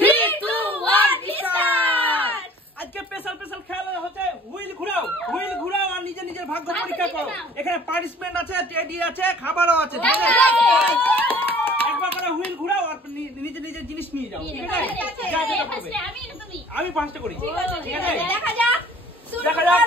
3 2 1 start. আজকে special খেলা হচ্ছে হুইল ঘুরাও আর নিজের ভাগ্য পরীক্ষা করো। এখানে পার্টিসিপেন্ট আছে, টেডি আছে, খাবারও আছে। একবার করে হুইল ঘুরাও আর নিজের জিনিস নিয়ে যাও। ঠিক আছে? আমি ফার্স্ট করি। ঠিক আছে? দেখা যাক। দেখা যাক।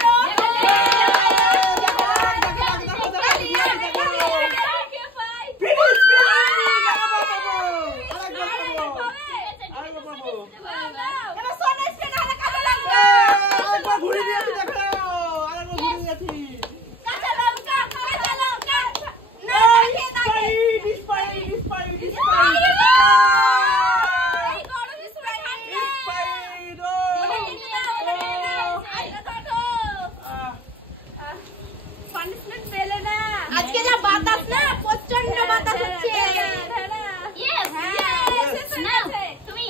আজকে যা বাতাস না, প্রচন্ড বাতাস হচ্ছে।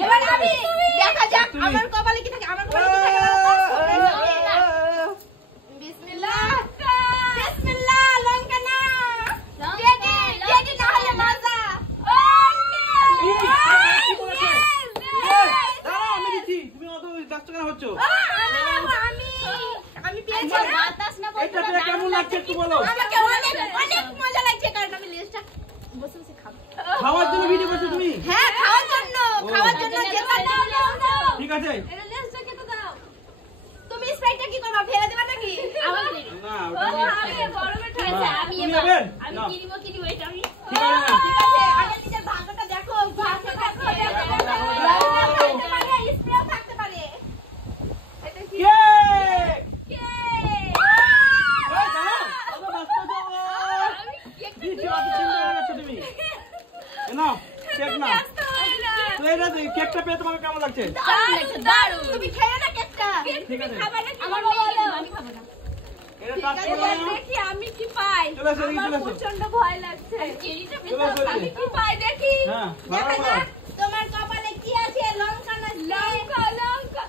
এবার আমি দেখা যাক আমার কপালে কি থাকে। আমার কপালে কি থাকে? বিসমিল্লাহ বিসমিল্লাহ। লঙ্কা না, টেডি না হলে মজা। আমি দিচ্ছি, তুমি অত ব্যস্ত কেন হচ্ছ? আমি পেয়েছি। বাতাস না, এটা কেমন লাগছে একটু বলো। আমাকে অনেক মজা লাগছে, কারণ আমি লেজটা বসে বসে খাবো। খাওয়ার জন্য ভিডিও করছো তুমি? হ্যাঁ, খাওয়ার জন্য ঠিক আছে। এটা লেজটা কেটে দাও। তুমি স্প্রাইটটা কি করবা? ফেলে দিবা নাকি? না, আমি গরমে ঠান্ডা। আমি কিনবো এটা আমি। ঠিক আছে। ঠিক আছে, আগে নিজের ভাগ্যটা দেখো। ভাগ্য দেখো। স্প্রে থাকতে পারে। এটা কি? কেকটা পেয়ে তোমাকে কেমন লাগছে? তুমি খেয়ে না কেকটা। ঠিক আছে। আমার বলো। আমি খাবো না। এটা কাট করো। দেখি আমি কি পাই। চলে এসো, আমার চলে এসো। প্রচন্ড ভয় লাগছে। চলে এসো। আমি কি পাই দেখি। হ্যাঁ, দেখা ভালো যাক তোমার কপালে কি আছে। লঙ্কা না, লঙ্কা।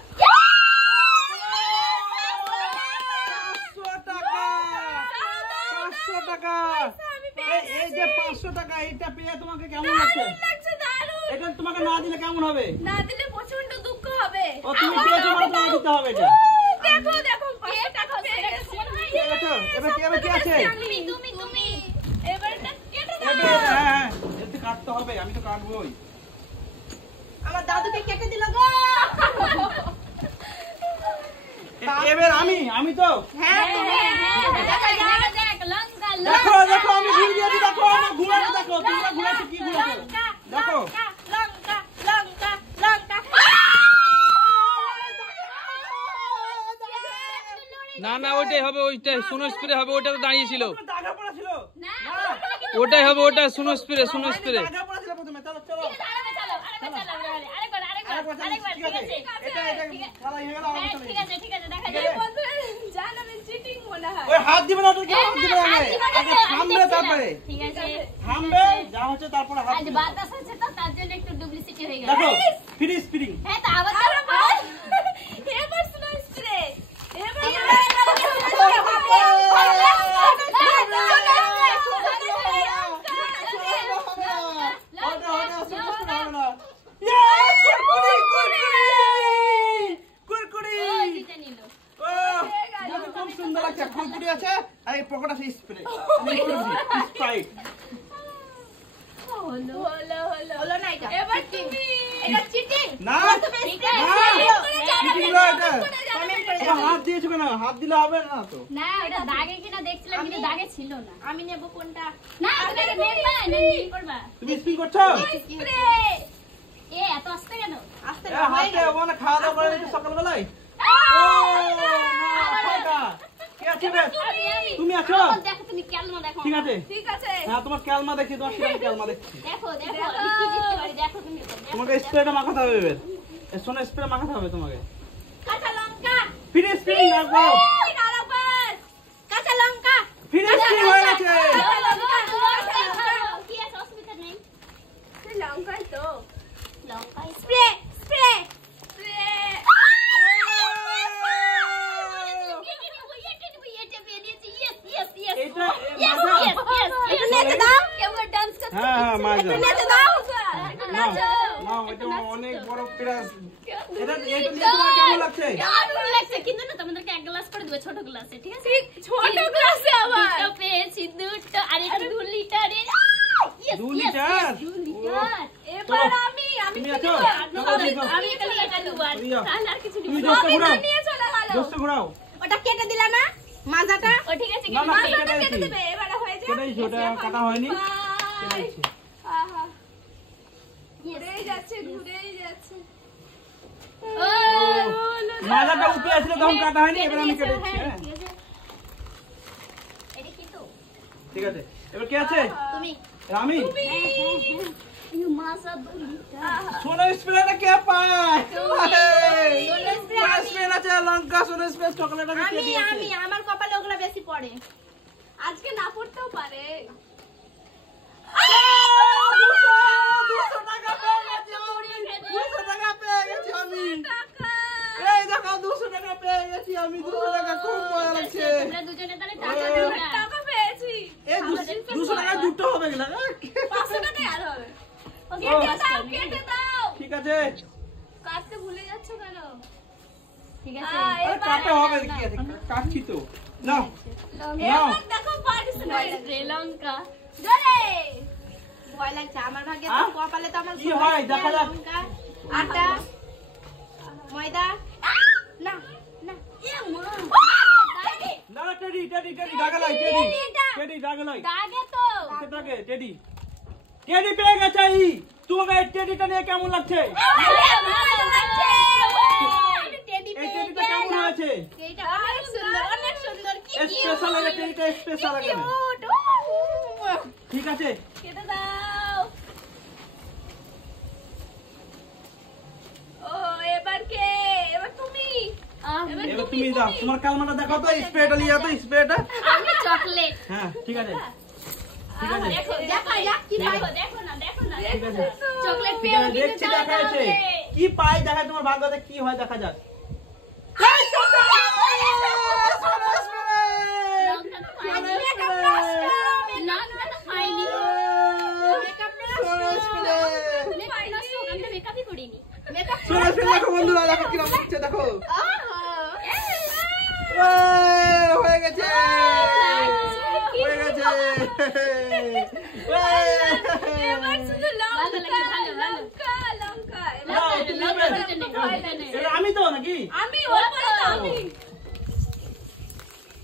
500 টাকা। এই যে 500 টাকা, এটা পেয়ে তোমাকে কেমন লাগছে? এটা তোমাকে না দিলে কেমন হবে? না দিলে প্রচন্ড দুঃখ হবে। ও তুমি পেয়েছো মানে তোমাকে দিতে হবে এটা। দেখো 500 টাকা পেয়ে গেছি। ঠিক আছে। এবার কি আছে? তুমি এবারটা কেটে দাও। হ্যাঁ, এতে কাটতে হবে, আমি তো কাটবই। আমার দাদুকে কেটে দিল গো। এবার আমি তো হ্যাঁ, দেখা যাক। দেখো আমি ঘুরে দিয়েছি। দেখো আমার ঘুরাতে দেখো, তোমরা ঘুরাতে কি ঘুরাতে দেখো। লঙ্কা। না ওইটাই হবে, ওইটাই সুনো স্প্রে হবে। ওইটা তো দাঁড়িয়ে ছিল, দাগা পড়া ছিল। ওটাই হবে, ওটা সুনো স্প্রে। দাগা পড়া ছিল প্রথমে। চলো ওই হাত দিবে না, ওটা হাত দিবে না। আগে থামবে, তারপরে থামবে, যা হচ্ছে তারপরে হাত দিবে। বাতাস আছে তো, তার জন্য একটু ডুপ্লিসিটি হয়ে গেল। দেখো ফ্রি স্প্রিং। হ্যাঁ, তা আবার এবার স্লো স্প্রে। খুব সুন্দর লাগছে। কুরকুরি আছে আর এই পকেট আছে স্প্রে, স্প্রাইট। হলো না এটা। এবার তুমি এটা চিটিং। না হাত দিয়েছো কেন? হাত দিলে হবে না তো। না, ওটা দাগে কিনা দেখছিলাম, কিন্তু দাগে ছিল না। আমি নেব কোনটা? না, তুমি নেবা না, নীল করবা। তুমি স্পিন করছো? স্প্রে। এত আস্তে কেন? আস্তে না, হাতে ওখানে খাওয়া দাওয়া করে নিতে সকালবেলায়। তুমি আছো? দেখো, তুমি ক্যালমা দেখো। ঠিক আছে। হ্যাঁ, তোমার ক্যালমা দেখি, তোমার ক্যালমা দেখছি। দেখো আমি কি দিতে পারি, দেখো তুমি। তোমাকে স্প্রেটা মাখাতে হবে এবার। সোনা স্প্রে মাখাতে হবে তোমাকে। কাঁচা লঙ্কা। ফ্রি স্প্রিং রাখবো। কাঁচা লঙ্কা। ফ্রি স্প্রিং হয়ে গেছে। কি আছে, অসুবিধা নেই। লঙ্কাই তো। লঙ্কা স্প্রে। হ্যাঁ, অনেক বড় এটা দিয়ে তোমার কেমন লাগছে? দারুণ লাগছে, কিন্তু না তোমাদেরকে এক গ্লাস করে দেবো, ছোট গ্লাসে, ঠিক আছে? ছোট গ্লাসে আবার দুটো পেয়েছি, দুটো, আর এটা 2 লিটারের। Yes, 2 yes, litre? yes, 2 litre. এবার আমি তুমি কি আছো? দেবো? আমি খালি এটা দেবো, আর তুমি যাও। তাহলে আর কিছু তুমি নিবো না। দোস্ত ঘুরাও, নিয়ে চলে গেল। দোস্ত ঘুরাও। ওটা কেটে দিলা না মাজাটা? ও ঠিক আছে, না, না, কিন্তু কেটে মাজাটা কেটে দিয়েছি। দেবে, এবারে হয়ে যাবে। কেটে দিয়েছি, ওটা কাটা হয়নি। কেটে দিয়েছি। আহা, yes, ঘুরেই যাচ্ছে, ঘুরেই যাচ্ছে। ও, মাজাটা উপরে আসছিল তখন কাটা হয়নি, এবার আমি কেটে দিচ্ছি। হ্যাঁ, হ্যাঁ, ঠিক আছে। এটা কি তো? ঠিক আছে। এবার কে আছে? তুমি। আমি। You must have 2 litre. সোনা স্প্রেটা কে পায়? সোনা স্প্রে সোনা আমি। স্প্রে আছে, লঙ্কা, সোনা স্প্রে, চকলেট আছে, কে দিয়েছে? আমি আমার কপালে ওগুলো বেশি পড়ে। আজকে না পড়তেও পারে। 200 টাকা পেয়ে গেছি আমি। 200 টাকা পেয়ে গেছি আমি। এই দেখো 200 টাকা পেয়ে গেছি আমি। 200 টাকা খুব মজা লাগছে। তোমরা দুজনে তাহলে টাকা এই, দিও না। টাকা পেয়েছি। এই 200 টাকা দুটো হবে গেলা। 500 টাকাই আর হবে। ও, কেটে দাও, কেটে দাও। ঠিক আছে। কাটতে ভুলে যাচ্ছ কেন? ঠিক আছে। আরে কাটা হবে কি আছে? কাটছি তো। নাও। নাও। এবার দেখো পারিস না। শ্রীলঙ্কা। জোরে। ভয় লাগছে আমার ভাগ্যে তো আহ? কপালে তো আমার কি হয়? দেখা যাক। লঙ্কা, আটা, ময়দা। না, না। এ মা। না না টেডি ডাগালাই টেডি ডাগালাই দাগে তো। সেটাকে টেডি পেয়ে গেছে এই। তোমাকে এই টেডিটা নিয়ে কেমন লাগছে? ভালো লাগছে। টেডি এই টেডিটা কেমন হয়েছে? এইটা অনেক সুন্দর, অনেক সুন্দর। কি স্পেশাল লাগে, টেডিটা স্পেশাল লাগে। কিউট। ঠিক আছে। কেটে দাও। ও এবার কে? এবার তুমি। এবার তুমি দাও, তোমার কালমাটা দেখাও তো, স্প্রেটা নিয়ে যাও তো, স্প্রেটা। আমি চকলেট। হ্যাঁ ঠিক আছে, ঠিক আছে, দেখো, দেখা যাক কি পাই। দেখো না। ঠিক আছে, চকলেট ঠিক পেয়ে আছে, দেখছি দেখা যাচ্ছে কি পাই, দেখা তোমার ভাগ্যতে কি হয়, দেখা যাক। লঙ্কা তো খাইনি। মেকআপই করিনি। দেখো বন্ধুরা, দেখো কিরকম লাগছে, দেখো। হয়ে গেছে, হয়ে গেছে। এবার শুধু ভালো লঙ্কা, লাগছে, ভালো। লঙ্কা, লঙ্কা। নাও, তুমি নেবে? এটা আমি তো নাকি? আমি ওপরে তো আমি।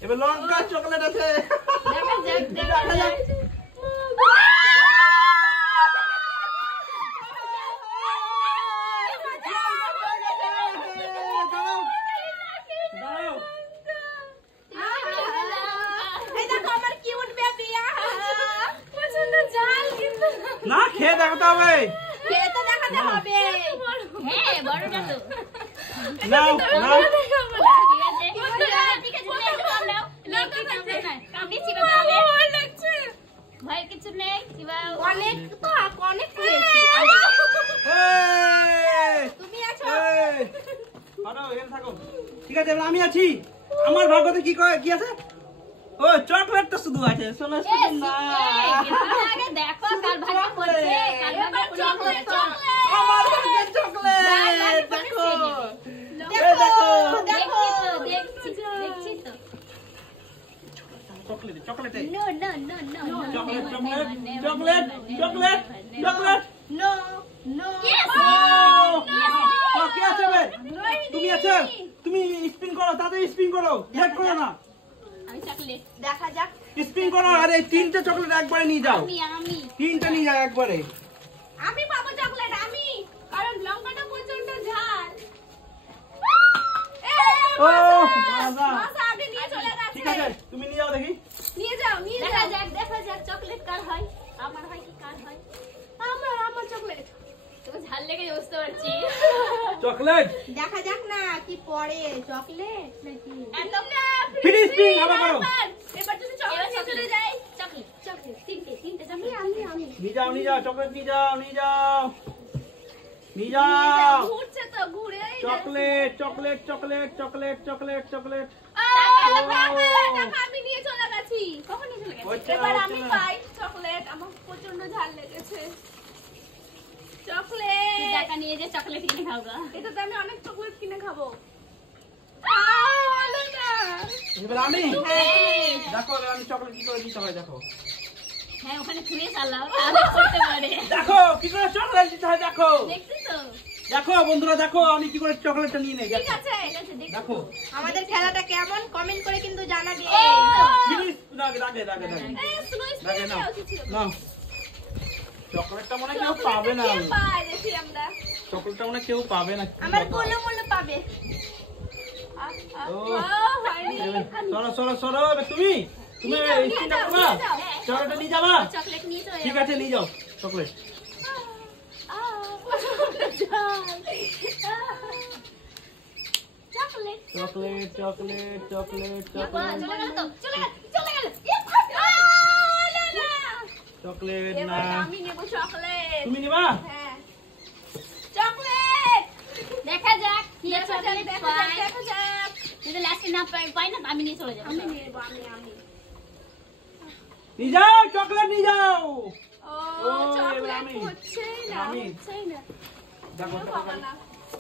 এবার লঙ্কা চকলেট আছে। দেখা যাক, দেখা যাক। দাঁড়াও। এই দেখো আমার কিউট বেবি। প্রচন্ড জাল কিন্তু। না, খেয়ে দেখাতে হবে। খেয়ে তো দেখাতে হবে। হ্যাঁ, বড়টা তো। নাও, নাও। ঠিক আছে। ঠিক আছে, একটু কম নাও। একটু কম নাও। কামড়িয়েছি কত হবে? ভয় লাগছে। ভয়ের কিছু নেই। কিবা অনেক তো অনেক খেয়েছি। এই, তুমি আছো? এই। হাঁটো, এখানে থাকো। ঠিক আছে, এবার আমি আছি। আমার ভাগ্যতে কি আছে? ও চকলেট তো শুধু আছে, সোনা এ, স্প্রে না। আগে দেখো কার ভাগ্যে পড়ছে, কার ভাগ্যে চকলেট, পড়ছে। চকলেট। আমার ভাগ্যে চকলেট, দেখো। এই দেখো। দেখো, দেখছি তো। Chocolate. No. Chocolate, Never, chocolate, never, chocolate. No, no. Yes! ও, কে আছে বে? তুমি আছো? তুমি স্পিন করো, তাড়াতাড়ি স্পিন করো, লেট করো না। আমি চকলেট। দেখা যাক। স্পিন করো, আর এই 3টে চকলেট একবারে নিয়ে যাও। আমি 3টে নিয়ে যাও একবারে। আমি পাবো চকলেট, আমি। কারণ লঙ্কাটা প্রচন্ড ঝাল। ও, মাসা, বাবা। মাসা আগে নিয়ে চলে ঠিক গেছে। আছে, তুমি নিয়ে যাও দেখি। নিয়ে যাও, নিয়ে দেখা যাও। যাক চকলেট কার হয়। আমার হয় কি কার হয়? আমার চকলেট। তোকে ঝাল লেগে বুঝতে পারছি। চকলেট। দেখা যাক না কি পড়ে, চকলেট নাকি ফিনিশ স্পিন আবার করো। এবার যদি চকলেট নিয়ে চলে যাই। চকলেট তিনটে চকলেট। আমি নিয়ে যাও, চকলেট নিয়ে যাও। নিয়ে যাও। ঘুরছে তো, ঘুরে চকলেট। আমি নিয়ে চলে গেছি। কখন নিয়ে চলে গেছে? হচ্ছে না, এবার হচ্ছে আমি না। পাই চকলেট। আমার প্রচন্ড ঝাল লেগেছে। চকলেট টাকা নিয়ে যে চকলেট কিনে খাওয়া। এটাতে আমি অনেক চকলেট কিনে খাবো। এবার আমি হ্যাঁ দেখো এবার আমি চকলেট কি করে দিতে হয় দেখো। হ্যাঁ ওখানে খুলে চালাও তাহলে করতে পারে। দেখো কি করে চকলেট দিতে হয় দেখো। দেখছি তো। দেখো বন্ধুরা দেখো আমি কি করে চকলেটটা নিয়ে নেই ঠিক দেখো। আছে ঠিক আছে দেখছি দেখো তো। আমাদের খেলাটা কেমন কমেন্ট করে কিন্তু জানাবে। ফিনিশ দাগে দাগে দাগে দাগে স্লো দাগে নাও স্পিড নাও। চকলেটটা মনে হয় কেউ পাবে না। পাই দেখি আমরা। চকলেটটা মনে হয় কেউ পাবে না। আমার কোলে মোলে পাবে। ও। হয়নি। সরো সরো সরো এবার তুমি তুমি নিয়ে যাও, স্পিনটা নিয়ে করবা যাও। চকলেটটা নিয়ে যাবা। চকলেট নিয়ে চলে ঠিক আছে নিয়ে যাও chocolate. Chocolate chocolate chocolate chocolate চলে চকলেট গেল তো চলে গেল চকলেট না এবার আমি নেব চকলেট। তুমি নিবা। হ্যাঁ চকলেট দেখা যাক কি দেখা যাক, চকলেট দেখা পাই। যাক, দেখা যাক। যদি লাস্টে না পাই না আমি নিয়ে চলে যাবো। আমি নিয়ে নেবো, আমি নিয়ে যাও চকলেট নিয়ে যাও। ও ও, চকলেট এবার আমি। হচ্ছেই না আমি। হচ্ছেই না দেখো কেউ দেখো, পাবে না।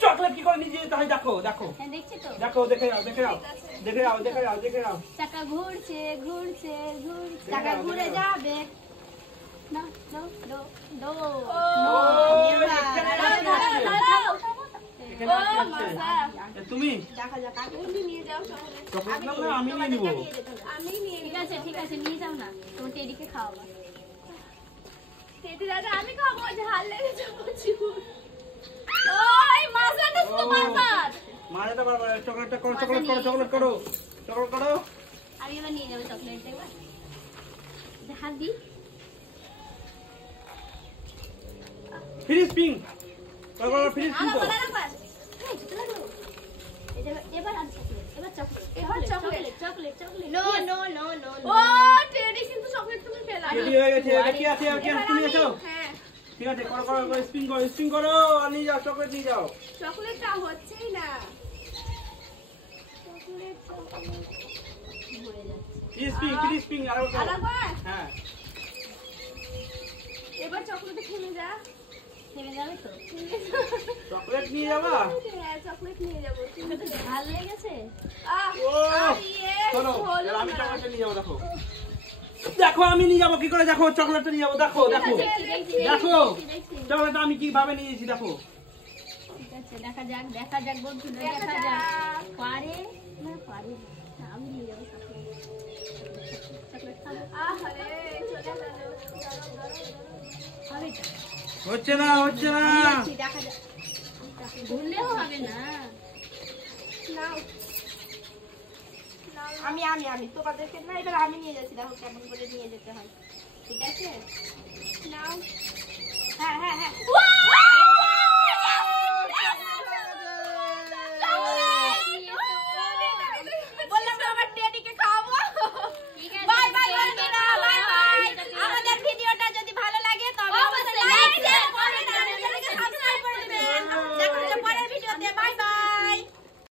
চকলেট কি করে নিয়ে যেতে হয় দেখো দেখো হ্যাঁ দেখছি তো। দেখো দেখে যাও দেখে যাও দেখে যাও দেখে যাও দেখে যাও। চাকা ঘুরছে ঘুরছে ঘুরছে টাকা ঘুরে যাবে। না দো দো দো ও এখানে দাঁড়াও, আছে। দাঁড়াও। এখানে ও আছে। মজা। এ, তুমি দেখা যাক তুমি নিয়ে যাও চকলেট। চকলেট নাও না আমি নিয়ে নিবো। আমি নিয়ে ঠিক আছে ঠিক আছে নিয়ে যাও না তোমাকে এদিকে খাওয়াবো। টেডি দাদা আমি খাবো ঝাল লেগেছে প্রচুর। ওই মাজাটা তো মাজার। মাঝেটা বারবার চকলেটটা করো চকলেট করো চকলেট করো চকলেট করো। আমি এবার নিয়ে যাবো চকলেট দেখবা হাত দি ফিনিশ পিং করো করো ফিনিশ পিং করো। এবার আর চকলেট এবার চকলেট এবার chocolate. Chocolate chocolate no no no no ও টেডি কিন্তু চকলেট তুমি পেলা। রেডি হয়ে গেছে এটা কি আছে আর কি আছে তুমি এসো। হ্যাঁ ঠিক আছে করো করো করো স্পিন করো আর নিয়ে যাও চকলেট নিয়ে যাও। চকলেটটা হচ্ছেই না। চকলেট চকলেট ভরে যাচ্ছে ফিনিশ পিং আর করো। আরেকবার হ্যাঁ এবার চকলেটে খেলে যা। থেমে যাবে তো চকলেট নিয়ে যাবা। হ্যাঁ চকলেট নিয়ে যাবো। তুমি তো ভাল লেগেছে আহ ও ইয়ে চলো হলো এবার আমি না। চকলেটটা নিয়ে যাবো দেখো দেখো আমি নিয়ে যাবো কি করে দেখো চকলেটটা নিয়ে যাবো দেখো দেখো দেখছি, দেখছি, দেখো দেখছি, দেখছি। চকলেটটা আমি কিভাবে নিয়েছি দেখো। ঠিক আছে দেখা যাক বন্ধুরা দেখা দেখা যাক যাক। পারে না পারে না আমি নিয়ে যাবো চকলেট চকলেট খাবো আহারে চলে গেল। হবে তো হচ্ছে না হচ্ছে না। দেখা যাক। ভুললেও হবে না নাও আমি আমি আমি তোমাদেরকে না এবার আমি নিয়ে যাচ্ছি দেখো কেমন করে নিয়ে যেতে হয় ঠিক আছে নাও হ্যাঁ হ্যাঁ হ্যাঁ